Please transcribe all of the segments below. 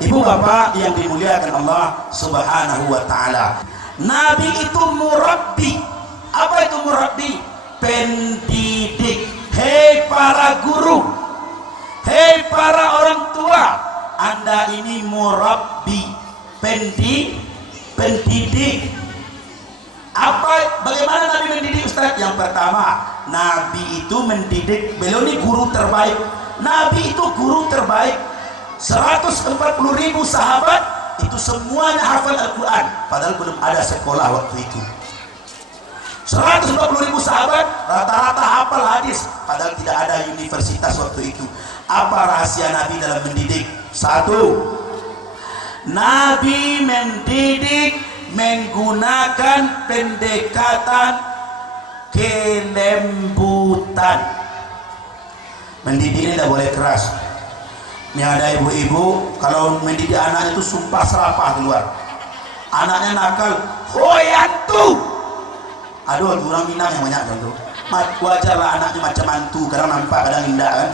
Ibu bapak yang dimuliakan Allah Subhanahu wa ta'ala, Nabi itu murabbi. Apa itu murabbi? Pendidik. Hei para guru, hei para orang tua, Anda ini murabbi, pendidik. Bagaimana Nabi mendidik, Ustaz? Yang pertama, Nabi itu mendidik, beliau ini guru terbaik. Nabi itu guru terbaik. 140.000 sahabat itu semuanya hafal Al-Quran, padahal belum ada sekolah waktu itu. 140.000 sahabat rata-rata hafal hadis, padahal tidak ada universitas waktu itu. Apa rahasia Nabi dalam mendidik? Satu, Nabi mendidik menggunakan pendekatan kelembutan. Mendidik ini tidak boleh keras. Ini ada ibu-ibu kalau mendidik anaknya itu sumpah serapah di luar. Anaknya nakal, hoyantu. Aduh, orang Minang yang banyak contoh. Wajarlah anaknya macam mantu, kadang nampak, kadang indah kan.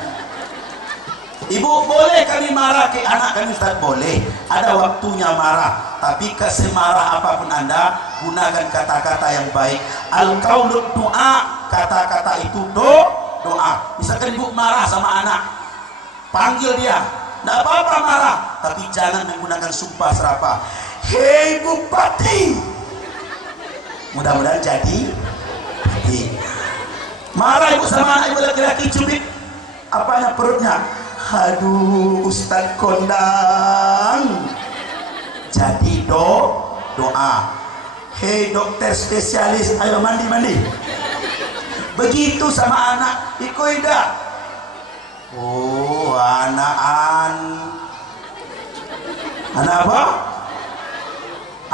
Ibu, boleh kami marah ke anak kami, Ustaz? Boleh, ada waktunya marah. Tapi kesemarah apapun Anda, gunakan kata-kata yang baik. Al-qaulu doa, kata-kata itu doa. Misalkan ibu marah sama anak, panggil dia, tidak apa-apa marah, tapi jangan menggunakan sumpah serapah. Hei bupati, mudah-mudahan jadi. Marah ibu sama anak ibu laki-laki, cubit apanya perutnya. Aduh, Ustaz kondang. Jadi doa. Hei dokter spesialis, ayo mandi. Begitu sama anak, ikoida. Oh, anak apa?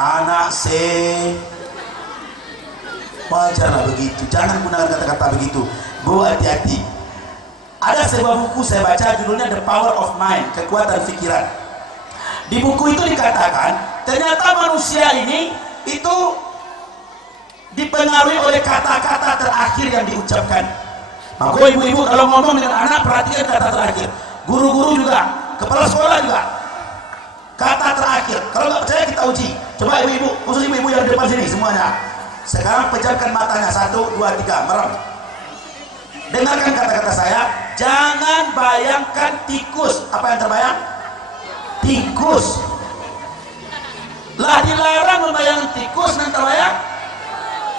Anak wajarlah begitu. Jangan gunakan kata-kata begitu. Bu, hati-hati. Ada sebuah buku saya baca, judulnya The Power of Mind, kekuatan pikiran. Di buku itu dikatakan ternyata manusia ini itu dipengaruhi oleh kata-kata terakhir yang diucapkan. Maka ibu-ibu kalau ngomong dengan anak, perhatikan kata terakhir. Guru-guru juga, kepala sekolah juga, kata terakhir. Kalau nggak percaya kita uji. Coba ibu-ibu, khusus ibu-ibu yang di depan sini semuanya. Sekarang pejamkan matanya, 1, 2, 3, merem. Dengarkan kata-kata saya. Jangan bayangkan tikus. Apa yang terbayang? Tikus. Lah dilarang membayangkan tikus dan terbayang.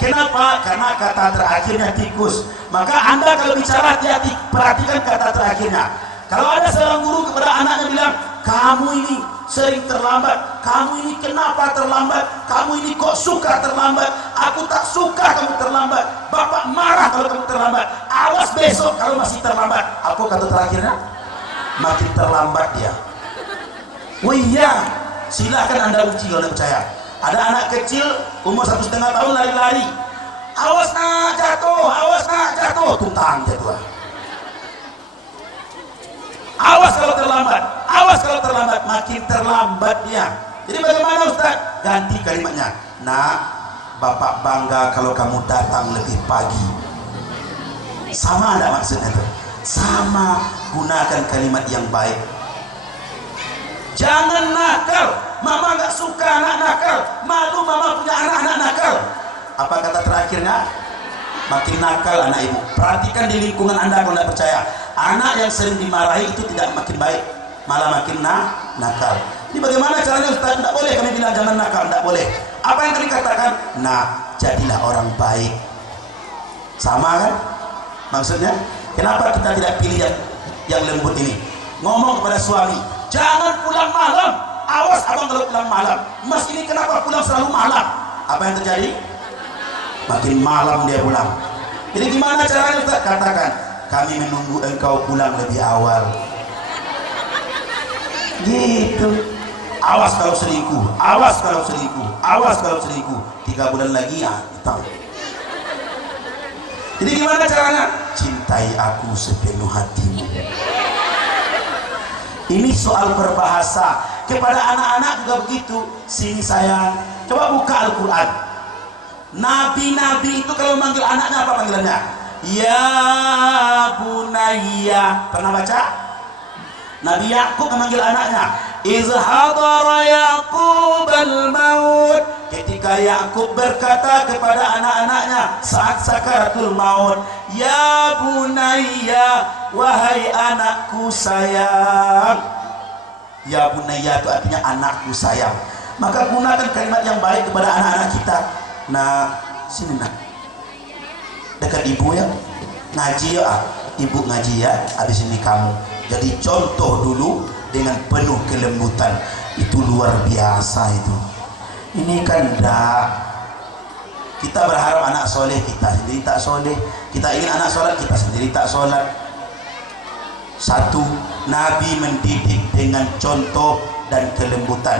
Kenapa? Karena kata terakhirnya tikus. Maka Anda kalau bicara hati-hati, perhatikan kata terakhirnya. Kalau ada seorang guru kepada anaknya bilang, kamu ini sering terlambat, kamu ini kenapa terlambat, kamu ini kok suka terlambat, aku tak suka kamu terlambat, bapak marah kalau kamu terlambat, awas besok kalau masih terlambat. Apa kata terakhirnya? Makin terlambat dia. Oh iya, silakan Anda uji kalau Anda percaya. Ada anak kecil umur 1,5 tahun lari-lari, awas nak jatuh, tuntang jatuh. Awas kalau terlambat, makin terlambat dia. Jadi bagaimana Ustaz? Ganti kalimatnya. Nak, bapak bangga kalau kamu datang lebih pagi. Sama ada maksudnya itu? Sama, gunakan kalimat yang baik. Jangan nakal. Mama nggak suka anak nakal. Malu mama punya anak-anak nakal. Apa kata terakhirnya? Makin nakal anak ibu. Perhatikan di lingkungan Anda kalau tidak percaya. Anak yang sering dimarahi itu tidak makin baik, malah makin nakal. Ini bagaimana caranya Ustaz? Tidak boleh kami bilang jangan nakal, tidak boleh. Apa yang kami katakan? Nah, jadilah orang baik. Sama kan? Maksudnya, kenapa kita tidak pilih yang lembut ini? Ngomong kepada suami, jangan pulang malam. Awas abang kalau pulang malam. Mas ini kenapa pulang selalu malam? Apa yang terjadi? Makin malam dia pulang. Jadi gimana caranya Ustaz? Katakan, kami menunggu engkau pulang lebih awal. Gitu. Awas kalau selingkuh, awas kalau selingkuh, awas kalau selingkuh. 3 bulan lagi ya, hitam. Jadi gimana caranya? Cintai aku sepenuh hatimu. Ini soal berbahasa. Kepada anak-anak juga begitu. Sini sayang, coba buka Al-Quran. Nabi-nabi itu kalau manggil anaknya apa panggilannya? Ya bunayya. Pernah baca? Nabi Yakub memanggil anaknya, iz hadara Yaqub al-maut, ketika Yakub berkata kepada anak-anaknya saat sakaratul maut, ya bunayya, wahai anakku sayang. Ya bunayya itu artinya anakku sayang. Maka gunakan kalimat yang baik kepada anak-anak kita. Nah, sini nak, dekat ibu ya, ngaji ya, ibu ngaji ya, habis ini kamu. Jadi contoh dulu dengan penuh kelembutan, itu luar biasa itu. Ini kan enggak, kita berharap anak soleh, kita sendiri tak soleh. Kita ingin anak sholat, kita sendiri tak sholat. Satu, Nabi mendidik dengan contoh dan kelembutan.